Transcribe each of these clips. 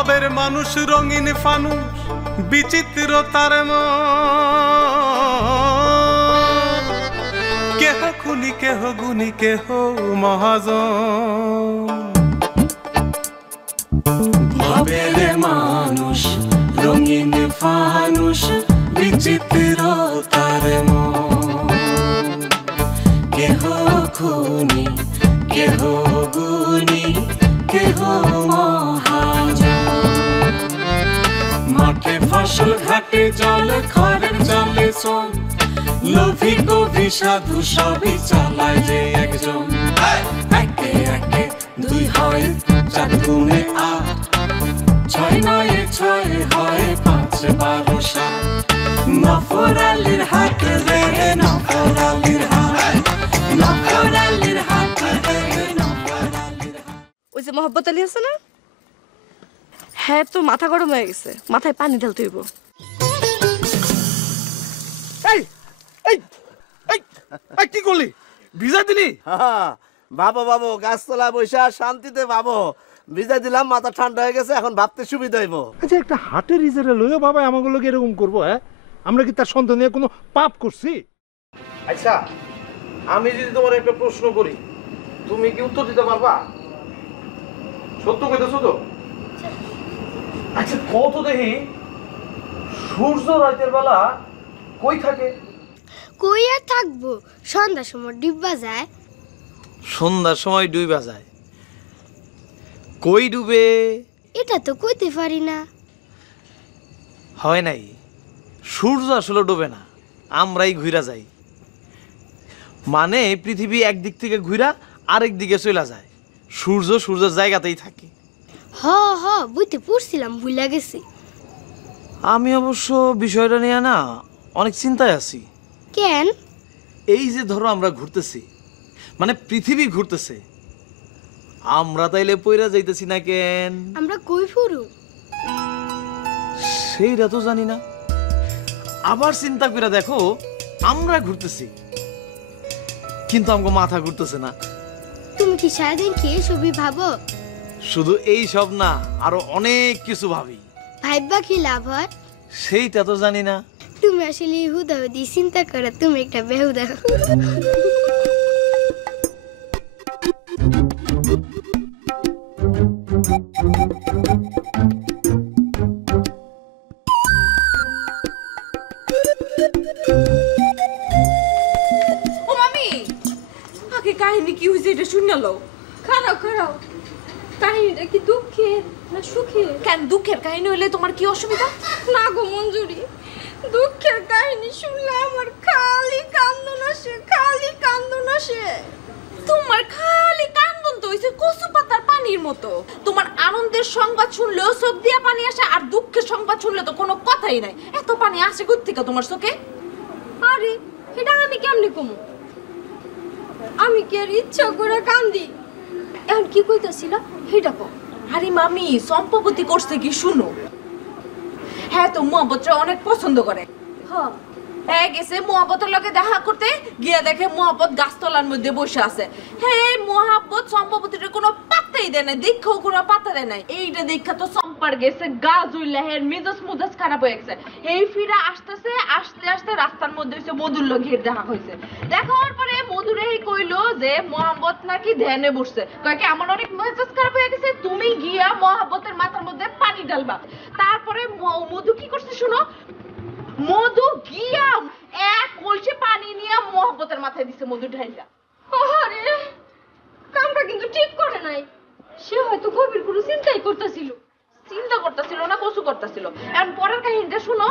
ভবের মানুষ রঙিন ফানুষ বিচিত্র তার মন কেহ খুনি কেহ গুণী কেহ মহাজন ভবের মানুষ রঙিন ফানুষ বিচিত্র তার মন কেহ খুনি কেহ গুণী কেহ মহাজন মাঠে ফসল ঘাটে জল খড়ের জলে শ্রম লোভী কবি সাধু সবই চালায় যে একজন একে একে দুই হয় চার গুণে আট ছয় নয় ছয় হয় 5 12 7 নফর আলীর হাট রে নফর আলীর হাট নফর আলীর হাট রে নফর আলীর হাট। ওই যে মোহাব্বত আলী আছে না, হ্যাঁ তো মাথা গরম হয়ে গেছে, মাথায় পানি ঢালতে হইব। এই এই এই কি করলি, ভিজা দিলি? বাবু বাবু গাছতলা বৈশা শান্তিতে বাবু ভিজাই দিলাম, মাথা ঠান্ডা হয়ে গেছে, এখন ভাবতে সুবিধা হইব। আচ্ছা একটা হাটের রিজারে লইও বাবা আমাগুলোকে এরকম করবো? হ্যাঁ আমরা কি তার সন্তান নিয়ে কোনো পাপ করছি? আচ্ছা আমি যদি তোমার একটা প্রশ্ন করি তুমি কি উত্তর দিতে পারবা? সত্য কইতেছো তো? আচ্ছা কত দেখি সূর্য রাতের বেলা কই থাকে? কই আর থাকবো, সন্ধ্যার সময় ডিব্বা যায়। সন্ধ্যার সময় ডুইবা যায়? কই ডুবে এটা তো কইতে পারি না। হয় নাই, সূর্য আসলে ডুবে না, আমরাই ঘুরা যাই। মানে পৃথিবী একদিক থেকে ঘুরা আরেক দিকে চলে যায়, সূর্য সূর্যের জায়গাতেই থাকে। হ হ বুঝতে পড়ছিলাম, ভুলে গেছি। আমি অবশ্য বিষয়টা নিয়ে না অনেক চিন্তায় আছি। কেন? এই যে ধরো আমরা ঘুরতেছি, মানে পৃথিবী ঘুরতেছে, আমরা তাইলে পয়রা যাইতেছি না কেন? আমরা কই ফুরু সেইটা তো জানি না। আবার চিন্তা করে দেখো, আমরা ঘুরতেছি কিন্তু আমাকে মাথা ঘুরতেছে না। তুমি কি সারাদিন কি সবই ভাবো? শুধু এই সব না, আরো অনেক কিছু ভাবি। ভাইবা কি লাভ হয়? সেইটা তো জানি না। তুমি আসলে হুদাহুদি চিন্তা করে তুমি একটা বেহুদা। ও মামি, আগে কাহিনী কি হয়েছে এটা শুনে নাও। খারাপ খারাপ কাহিনীটা কি দুঃখের না সুখের? কেন দুঃখের কাহিনী হইলে তোমার কি অসুবিধা? না গো মঞ্জুরি, দুঃখের কাহিনী শুনলে আমার খালি কান্দন আসে, খালি কান্দন আসে। তোমার খালি কান্দন তো হইছে কচু পাতার পানির মতো। তোমার আনন্দের সংবাদ শুনলেও চোখ দিয়ে পানি আসে, আর দুঃখের সংবাদ শুনলে তো কোনো কথাই নাই। এত পানি আসে কোথা থেকে তোমার চোখে? আরে এটা আমি কেমনে কমু? আমি কি আর ইচ্ছা করে কান্দি? এখন কি কইতাছিল সেটা কও। আরে মামি, সম্পত্তি করছে কি শুনো। হ্যাঁ তো মোহাম্মতরা অনেক পছন্দ করে। হ্যাঁ হ্যাঁ গেছে মোহাম্মতের লগে দেখা করতে গিয়া দেখে মোহাম্মত গাছতলার মধ্যে বসে আছে। হ্যাঁ মোহাম্মত সম্পত্তির কোনো পাত্তাই দেয় না, দেখেও কোনো পাত্তা দেয় না। এইটা দেখা তো সম্পার গেছে গা জুইলা, হের মেজাজ মুজাজ খারাপ হয়ে গেছে। এই ফিরা আসতেছে, আস্তে আস্তে রাস্তার মধ্যে হইছে মধুর লগে দেখা হয়েছে। দেখা হওয়ার পরে মধুরে কইলো যে মোহাম্মত নাকি ধ্যানে বসছে। কয় কি আমার অনেক মেজাজ খারাপ হয়ে গেছে, তুমি গিয়া মোহাম্মতের মাথার মধ্যে পানি ঢালবা। তারপরে মধু কি করছে শুনো, মধু গিয়া এক কলসি পানি নিয়ে মোহাম্মতের মাথায় দিছে মধু ঢাইলা। আরে কামটা কিন্তু ঠিক করে নাই। সে হয়তো গভীর কোনো চিন্তাই করতেছিল। চিন্তা করতেছিল না, কসু করতেছিল। এখন পরের কাহিনীটা শুনো।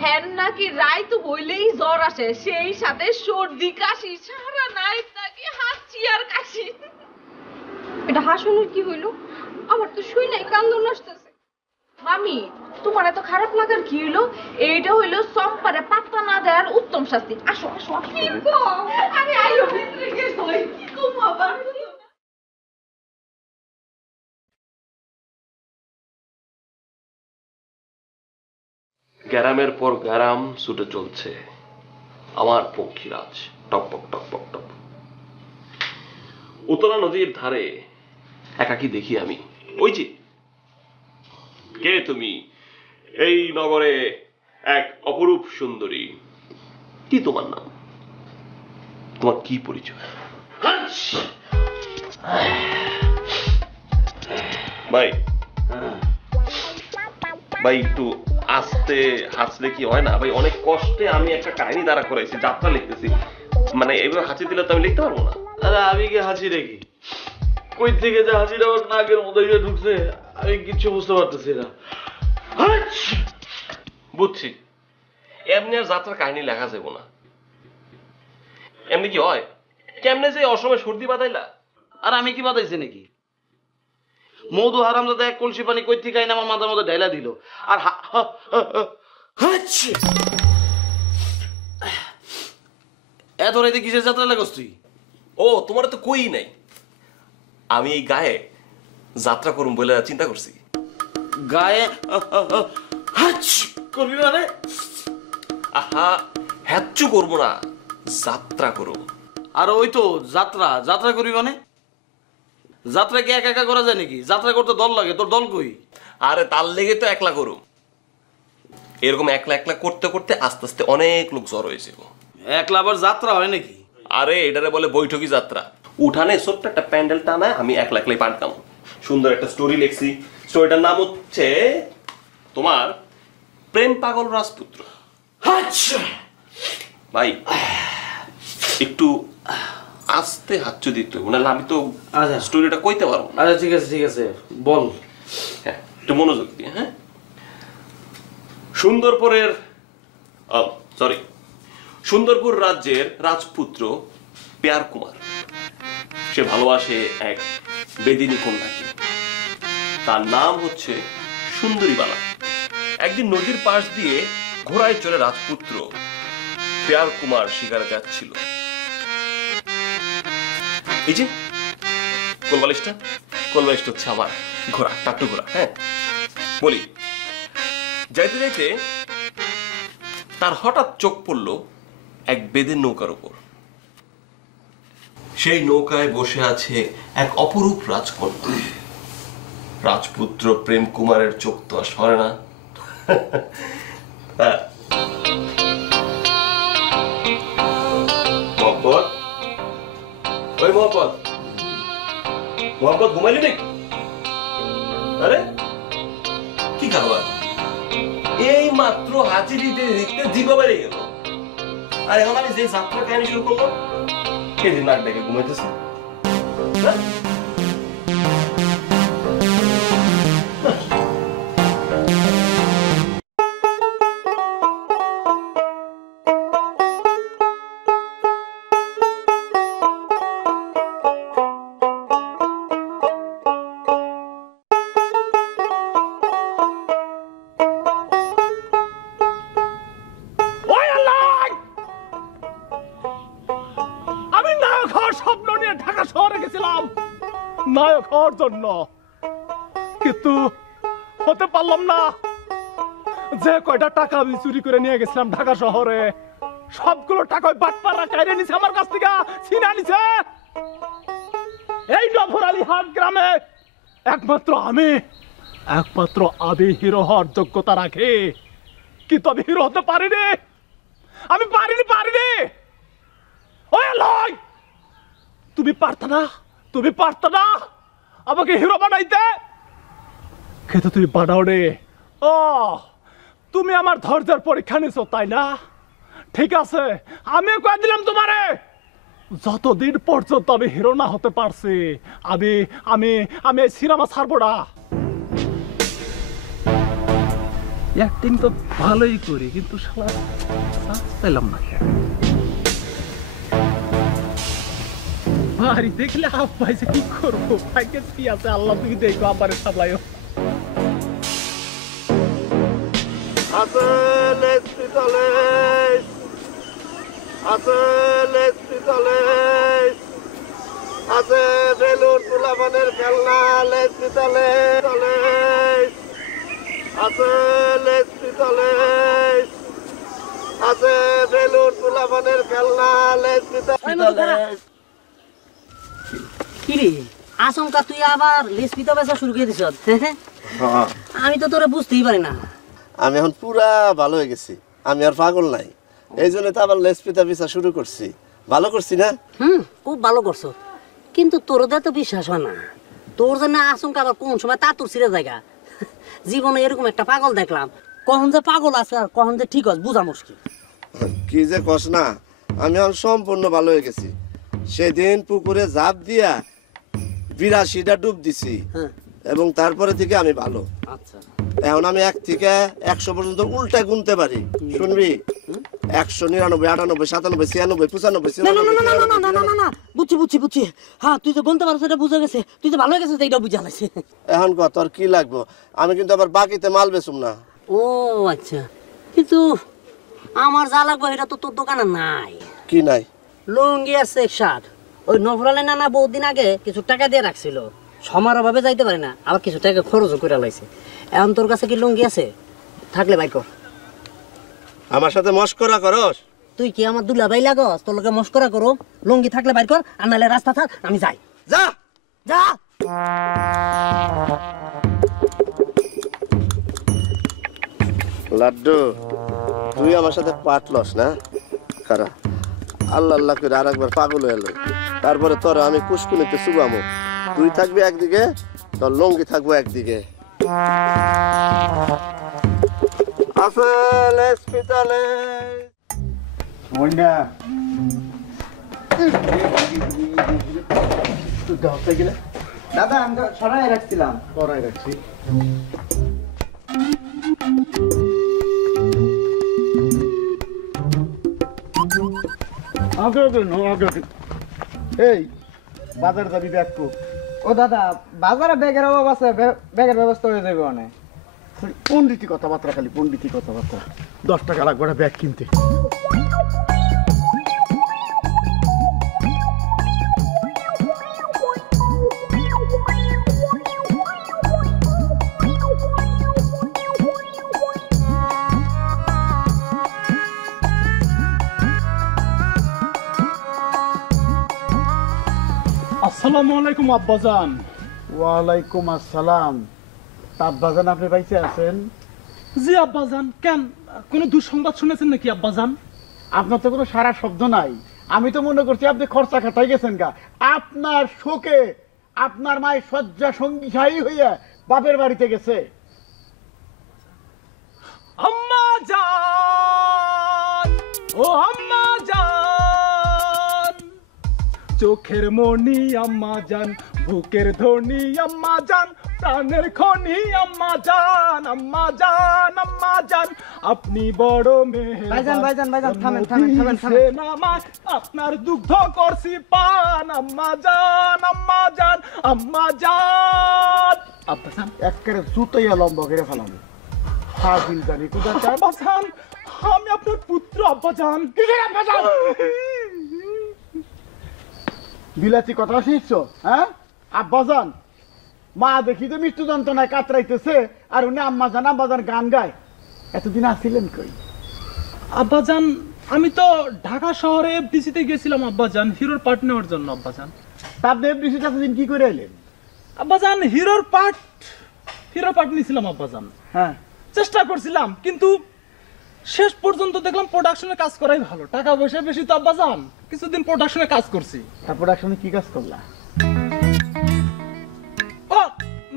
হ্যাঁ নাকি রাত হইলেই জ্বর আসে, সেই সাথে সর্দি কাশি, সারা রাত নাকি হাঁচি আর কাশি। এটা হাসনের কি হইলো? আমার তো শুই নাই কান্দন আসতেছে। মামি তোমার এত খারাপ লাগার কি হইলো? এইটা হইলো সম্পারে পাত্তা না দেওয়ার উত্তম শাস্তি। আসো আসো। কি কও? আরে আইও ভিতরে গেছো, কি কম আবার। গ্যারামের পর গ্যারাম ছুটে চলছে আমার পক্ষীরাজ, টকপক টকপক টক। উতলা নদীর ধারে একাকি দেখি আমি, ওই যে কে তুমি? এই নগরে এক অপরূপ সুন্দরী। কি তোমার নাম? তোমার কি পরিচয়? ভাই ভাই একটু আস্তে হাসলে কি হয় না ভাই? অনেক কষ্টে আমি একটা কাহিনী দাঁড়া করাইছি, যাত্রা লিখতেছি, মানে এভাবে হাসি দিলে তো আমি লিখতে পারবো না। আরে আমি কি হাসি রেখি? কই থেকে যে হাসিটা আমার নাকের মধ্যে গিয়ে ঢুকছে আমি কিচ্ছু বুঝতে পারতেছি না। বুঝছি, এমনি আর যাত্রার কাহিনী লেখা যাবো না। এমনি কি হয়? কেমনে যে অসময়ে সর্দি বাঁধাইলা? আর আমি কি বাদাইছি নাকি? মধু হারামজাদা এক কলসি পানি কই থেকে আইনা আমার মাথার মধ্যে ঢাইলা দিল। আর এত রাইতে কিসের যাত্রা লাগাস তুই? ও, তোমার তো কই নাই। আমি এই গায়ে যাত্রা করুম বলে চিন্তা করছি। গায়ে করবি মানে? আহা, হ্যাচ্ছু করবো না, যাত্রা করুম। আর ওই তো যাত্রা, যাত্রা করবি মানে? যাত্রা কি একা একা করা যায় নাকি? যাত্রা করতে দল লাগে, তোর দল কই? আরে তার লেগে তো একলা করুম। এরকম একলা একলা করতে করতে আস্তে আস্তে অনেক লোক জড়ো হয়েছে। একলা আবার যাত্রা হয় নাকি? আরে এটারে বলে বৈঠকি যাত্রা। উঠানে ছোট্ট একটা প্যান্ডেল টানায় আমি একলা একলাই পাঠ গাম। সুন্দর একটা স্টোরি লিখছি। স্টোরিটার নাম হচ্ছে তোমার প্রেম পাগল রাজপুত্র। ভাই একটু আস্তে হাচ্চু দিতে হবে, নাহলে আমি তো স্টোরিটা কইতে পারবো না। আচ্ছা ঠিক আছে ঠিক আছে, বল। হ্যাঁ, একটু মনোযোগ দিয়ে। হ্যাঁ, সুন্দরপুর রাজ্যের রাজপুত্র পেয়ার কুমার, সে ভালোবাসে এক বেদিনী কন্যাকে। তার নাম হচ্ছে সুন্দরীবালা। একদিন নদীর পাশ দিয়ে ঘোড়ায় চড়ে রাজপুত্র পেয়ার কুমার শিকারে যাচ্ছিল। এই যে কোলবালিশটা হচ্ছে আমার ঘোড়া, টাট্টু ঘোড়া। হ্যাঁ, বলি, যাইতে যাইতে তার হঠাৎ চোখ পড়ল এক বেদের নৌকার উপর। সেই নৌকায় বসে আছে এক অপরূপ রাজকন্যা। রাজপুত্র প্রেম কুমারের চোখ তো আর সরে না। মোহাম্মদ ঘুমাইলি নাকি? আরে কি কারবার? এই মাত্র হাজির দিতে দিতে জিভা বেড়ে গেল। আর এখন আমি যে যাত্রা কাহিনী শুরু করলাম সেদিন নাক ডেকে ঘুমাইতেছে। নায়ক হওয়ার জন্য, কিন্তু হতে পারলাম না। যে কয়টা টাকা আমি চুরি করে নিয়ে গেছিলাম ঢাকা শহরে, সবগুলো টাকা বাটপাড়া কাইরে নিছে আমার কাছ থেকে, ছিনা নিছে। এই নফর আলী হাট গ্রামে একমাত্র আমি হিরো হওয়ার যোগ্যতা রাখি, কিন্তু আমি হিরো হতে পারিনি। আমি পারিনি। ওই লয়, তুমি পারতা না আমাকে হিরো বানাইতে, কিন্তু তুমি বানাও রে। ও, তুমি আমার ধৈর্যের পরীক্ষা নিছো, তাই না? ঠিক আছে, আমি কয়ে দিলাম তোমারে, যতদিন পর্যন্ত আমি হিরো না হতে পারছি আমি আমি আমি সিনেমা ছাড়বো না। অ্যাক্টিং তো ভালোই করি, কিন্তু শালা পেলাম না। ভাই দেখলে আব্বাই যে কি করবো, ভাইকে কি আছে, আল্লাহ তুমি দেখো আব্বারে সামলাইও। আছে বেলুন তুলাবানের খেলনা, আছে বেলুন তুলাবানের খেলনা। কিরে আচমকা তুই আবার লেসপিতা বেচা শুরু করে দিছ। আমি তো তোরা বুঝতেই পারি না। আমি এখন পুরা ভালো হয়ে গেছি, আমি আর পাগল নাই, এই জন্য তো আবার লেসপিতা পিছা শুরু করছি। ভালো করছি না? খুব ভালো করছো, কিন্তু তোর তো বিশ্বাস হয় না। তোর জন্য আচমকা আবার কোন সময় তা তোর ছিঁড়ে জায়গা। জীবনে এরকম একটা পাগল দেখলাম, কখন যে পাগল আছে আর কখন যে ঠিক আছে বোঝা মুশকিল। কি যে কস না, আমি এখন সম্পূর্ণ ভালো হয়ে গেছি। সেদিন পুকুরে ঝাঁপ দিয়া 82টা ডুব দিছি, এবং তারপরে থেকে আমি ভালো। আচ্ছা, এখন আমি 1 থেকে 100 পর্যন্ত উল্টা গুনতে পারি, শুনবি? 199, 98, 97, 96, 95, বুঝছি। হ্যাঁ, তুই তো বলতে পারছ, এটা বুঝা গেছে। তুই তো ভালো হয়ে গেছিস, এইটা বুঝা লাগছে। এখন কত আর কি লাগবো? আমি কিন্তু আবার বাকিতে মাল বেচুম না। ও আচ্ছা, কিন্তু আমার যা লাগবে এটা তো তোর দোকানে নাই। কি নাই? লুঙ্গি আছে শার্ট। ওই নফরালে নানা বহুদিন আগে কিছু টাকা দিয়ে রাখছিল, সময়ের অভাবে যাইতে পারে না, আবার কিছু টাকা খরচও করে লাইছে। এখন তোর কাছে কি লুঙ্গি আছে? থাকলে বাইক কর। আমার সাথে মস্করা করস? তুই কি আমার দুলা ভাই লাগস? তোর লোকে মস্করা করো? লুঙ্গি থাকলে বাইর কর, আর নাহলে রাস্তা থাক, আমি যাই। যা যা। লাড্ডু, তুই আমার সাথে পাটলস না? খারা আল্লাহ আল্লাহ করে আর একবার পাগল হয়ে এলো, তারপরে তোর আমি কুসকুনিতে চুবামো। তুই থাকবি একদিকে, তোর লঙ্গি থাকবো একদিকে। হসপিটালে দাদা আমি সরাই রাখছিলাম। পড়াই রাখছি। এই বাজার যাবি ব্যাগ কো? ও দাদা, বাজারে ব্যাগের অভাব আছে, ব্যাগের ব্যবস্থা হয়ে যাবে অনেক। পন্ডিতি কথাবার্তা, খালি পন্ডিতি কথাবার্তা। 10 টাকা লাগবে একটা ব্যাগ কিনতে। আসসালামু আলাইকুম আব্বাজান। ওয়ালাইকুম আসসালাম। আব্বাজান, আপনি পাইছে আছেন? জি আব্বাজান। কেন, কোনো দুঃসংবাদ শুনেছেন নাকি আব্বাজান? আপনার তো কোনো সারা শব্দ নাই। আমি তো মনে করছি আপনি খরচা খাটাই গেছেন গা। আপনার শোকে আপনার মায়ের শয্যা সঙ্গী হইয়া বাপের বাড়িতে গেছে। আম্মা জান, ও আম্মা জান, চোখের মনি আম্মা জান, বুকের ধ্বনি আম্মা জান, প্রাণের খনি আম্মা জান, আম্মা জান, আম্মা জান, আপনি বড় মেহেরবান। ভাইজান থামেন। আপনার দুগ্ধ করছি পান, আম্মা জান, আম্মা জান, আম্মা জান। আব্বাজান একেবারে জুতাইয়া লম্বা করে ফেলাবো। হাজিল জানি কোথায়? আব্বাজান, আমি আপনার পুত্র আব্বাজান। আব্বাজান বিলাতি কথা শিখছো? হ্যাঁ আব্বাজান, মা দেখি তো মৃত্যু যন্ত্রণায় কাতরাইতেছে, আর উনি আম্মাজান গান গায়। এতদিন আসছিলেন কই? আব্বাজান, আমি তো ঢাকা শহরে এফডিসিতে গেছিলাম আব্বাজান, হিরোর পার্ট নেওয়ার জন্য আব্বাজান। আপনি এফডিসিতে এতদিন কি করে এলেন? আব্বাজান হিরোর পার্ট নিয়েছিলাম আব্বাজান। হ্যাঁ, চেষ্টা করছিলাম, কিন্তু শেষ পর্যন্ত দেখলাম প্রোডাকশনে কাজ করাই ভালো, টাকা পয়সা বেশি তো আব্বাজান। কিছুদিন প্রোডাকশনে কাজ করছি। তা প্রোডাকশনে কি কাজ করলা? ও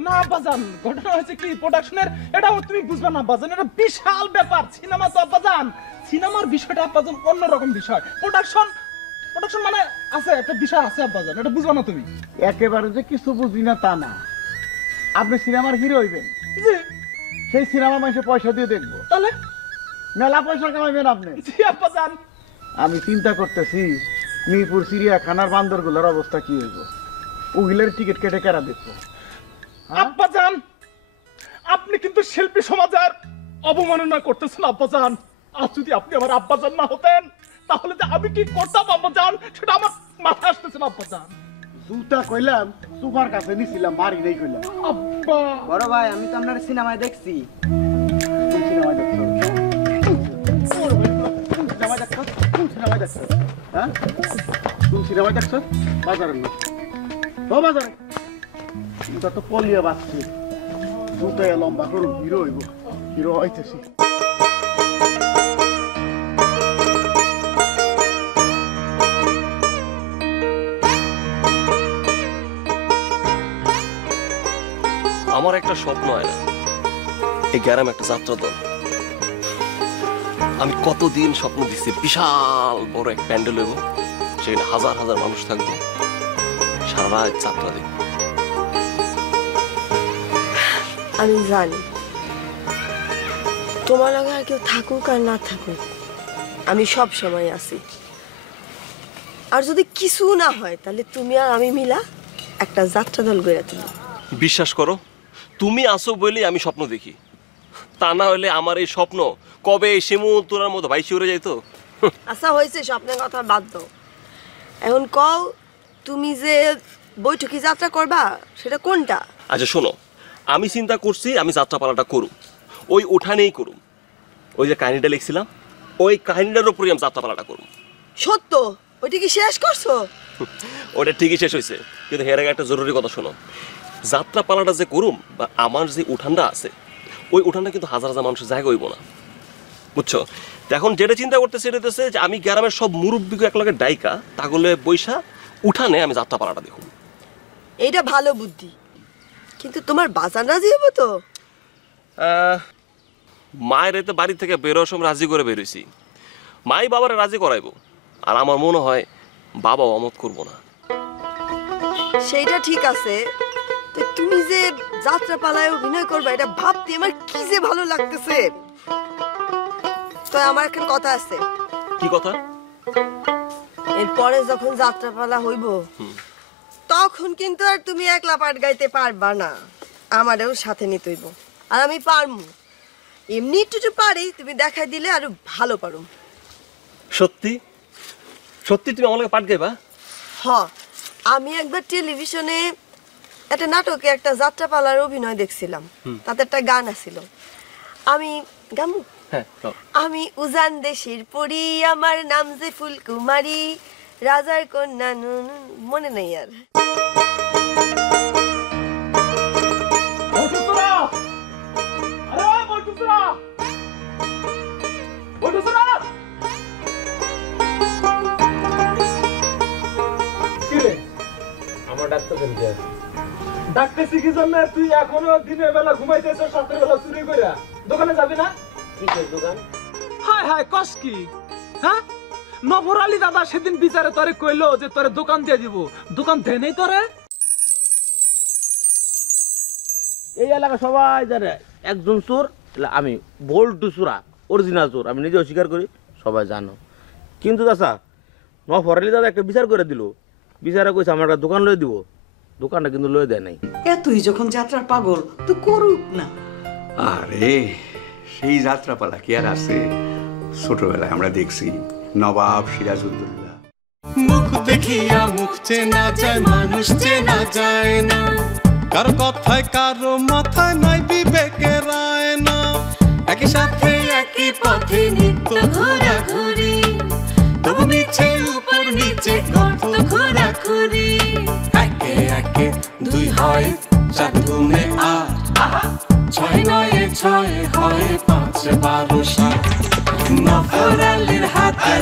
না আব্বাজান, ঘটনা হয়েছে কি, প্রোডাকশনের এটা তুমি বুঝবে না আব্বাজান, এটা বিশাল ব্যাপার। সিনেমা তো আব্বাজান, সিনেমার বিষয়টা আব্বাজান অন্যরকম বিষয়। প্রোডাকশন মানে আছে, একটা বিষয় আছে আব্বাজান, এটা বুঝবে না তুমি। একেবারে যে কিছু বুঝি না তা না। আপনি সিনেমার হিরো হইবেন, জি। সেই সিনেমা মানুষে পয়সা দিয়ে দেখবো, তাহলে মেলা পয়সা কামাইবেন আপনি। জি আব্বাজান। আমি চিন্তা করতেছি মিরপুর চিড়িয়াখানার বান্দরগুলোর অবস্থা কি হইব, ওগুলোর টিকিট কেটে কেরা দেখবো। আব্বাজান, আপনি কিন্তু শিল্পী সমাজের অবমাননা করতেছেন আব্বাজান। আজ যদি আপনি আমার আব্বাজান না হতেন, তাহলে যে আমি কি করতাম আব্বাজান, সেটা আমার মাথা আসতেছে না আব্বাজান। জুতা কইলাম সুপার কাছে নিছিলাম, মারি নেই কইলাম। আব্বা বড় ভাই, আমি তো আপনার সিনেমায় দেখছি। কোন সিনেমায় দেখছো? কোন সিনেমায় দেখছো? হ্যাঁ, কোন সিনেমায় দেখছো? বাজারে না, ও বাজারে এটা তো পলিয়া বাচ্চি দুটাই লম্বা করুন হিরো হইব হিরো হইতেছি আমার একটা স্বপ্ন হয় না এই গ্রামে একটা যাত্রা দল। আমি কতদিন স্বপ্ন দিচ্ছি বিশাল বড় এক প্যান্ডেল হইব, সেখানে হাজার হাজার মানুষ থাকবে, সারা রাত যাত্রা দেখব। আমি জানি তোমার লগে আর কেউ থাকুক আর না থাকুক আমি সব সময় আছি। আর যদি কিছু না হয় তাহলে তুমি আর আমি মিলা একটা যাত্রা দল গড়ে তুলি। বিশ্বাস করো, তুমি আসো বলেই আমি স্বপ্ন দেখি, তা না হলে আমার এই স্বপ্ন কবে শিমুল তোলার মতো ভাইসি উড়ে যাইতো। আচ্ছা হয়েছে, স্বপ্নের কথা বাদ দাও। এখন কও তুমি যে বৈঠকি যাত্রা করবা সেটা কোনটা? আচ্ছা শোনো, আমি চিন্তা করছি আমি যাত্রাপালাটা করুম, ওই উঠানেই করুম। ওই যে কাহিনীটা লিখছিলাম ওই কাহিনীটার উপরেই আমি যাত্রাপালাটা করুম। সত্য? ওইটা কি শেষ করছো? ওটা ঠিকই শেষ হয়েছে, কিন্তু এর আগে একটা জরুরি কথা শোনো। যাত্রাপালাটা যে করুম বা আমার যে উঠানটা আছে ওই উঠানটা কিন্তু হাজার হাজার মানুষের জায়গা হইব না, বুঝছো? এখন যেটা চিন্তা করতেছে সেটা হচ্ছে যে আমি গ্রামের সব মুরব্বীকে একলগে ডাইকা তাহলে বৈশা উঠানে আমি যাত্রাপালাটা দেখুন। এইটা ভালো বুদ্ধি, কিন্তু তোমার বাজান রাজি হবো তো? মায়ের এতে বাড়ি থেকে বেরোর সময় রাজি করে বেরোইছি, মাই বাবারে রাজি করাইবো, আর আমার মনে হয় বাবা অমত করবো না। সেইটা ঠিক আছে, তো তুমি যে যাত্রাপালায় অভিনয় করবে এটা ভাবতে আমার কি যে ভালো লাগতেছে। তো আমার একটা কথা আছে। কি কথা? এরপরে যখন যাত্রাপালা হইব তখন কিন্তু আর তুমি একলা পাট গাইতে পারবা না, আমারও সাথে নিতে হইব। আর আমি পারমু, এমনি একটু পারি, তুমি দেখাই দিলে আরো ভালো পারো। সত্যি সত্যি তুমি আমার পাঠ গাইবা? হ, আমি একবার টেলিভিশনে একটা নাটকে একটা যাত্রাপালার অভিনয় দেখছিলাম, তাতে একটা গান আছিল। আমি গামু? আমি উজান দেশের পরি, আমার নাম যে ফুলকুমারী, রাজার কন্যা, মনে নেই আর। ডাকতেছি কি জন্য? তুই এখনো দিনের বেলা ঘুমাইতেছ, রাতের বেলা চুরি কইরা দোকানে যাবি না? কিসের দোকান? হায় হায়, কস কি? হ্যাঁ, নফর আলী দাদা সেদিন বিচারে তোরে কইলো যে তোরে দোকান দিয়ে দিব, দোকান দেয় নাই তোরে? এই এলাকা সবাই জানে একজন চোর আমি, বল্টু চোরা, অরিজিনাল চোর আমি নিজে অস্বীকার করি, সবাই জানো। কিন্তু চাচা নফর আলী দাদা একটা বিচার করে দিল, বিচারে কইছে আমার একটা দোকান লয়ে দিব, দোকানটা কিন্তু লয়ে দেয় নাই। তুই যখন যাত্রার পাগল তো করুক না। আরে সেই যাত্রাপালা কি আর আছে? ছোটবেলায় আমরা দেখছি নবাব সিরাজউদ্দৌলা। মুখ দেখিয়া মুখ চেনা যায়, মানুষ চেনা যায় না, কারো কথায় কারো মাথায় নাই বিবেকের আয়না। একই সাথে একই পথে নিত্য ঘোরাঘুরি, তবু নিচে উপর নিচে গর্ত ঘোরাঘুরি। একে একে দুই হয়, চার দুনে আট, ছয় নয়ে ছয় হয় ৫ ১২ ৭। নফর আলীর হাতে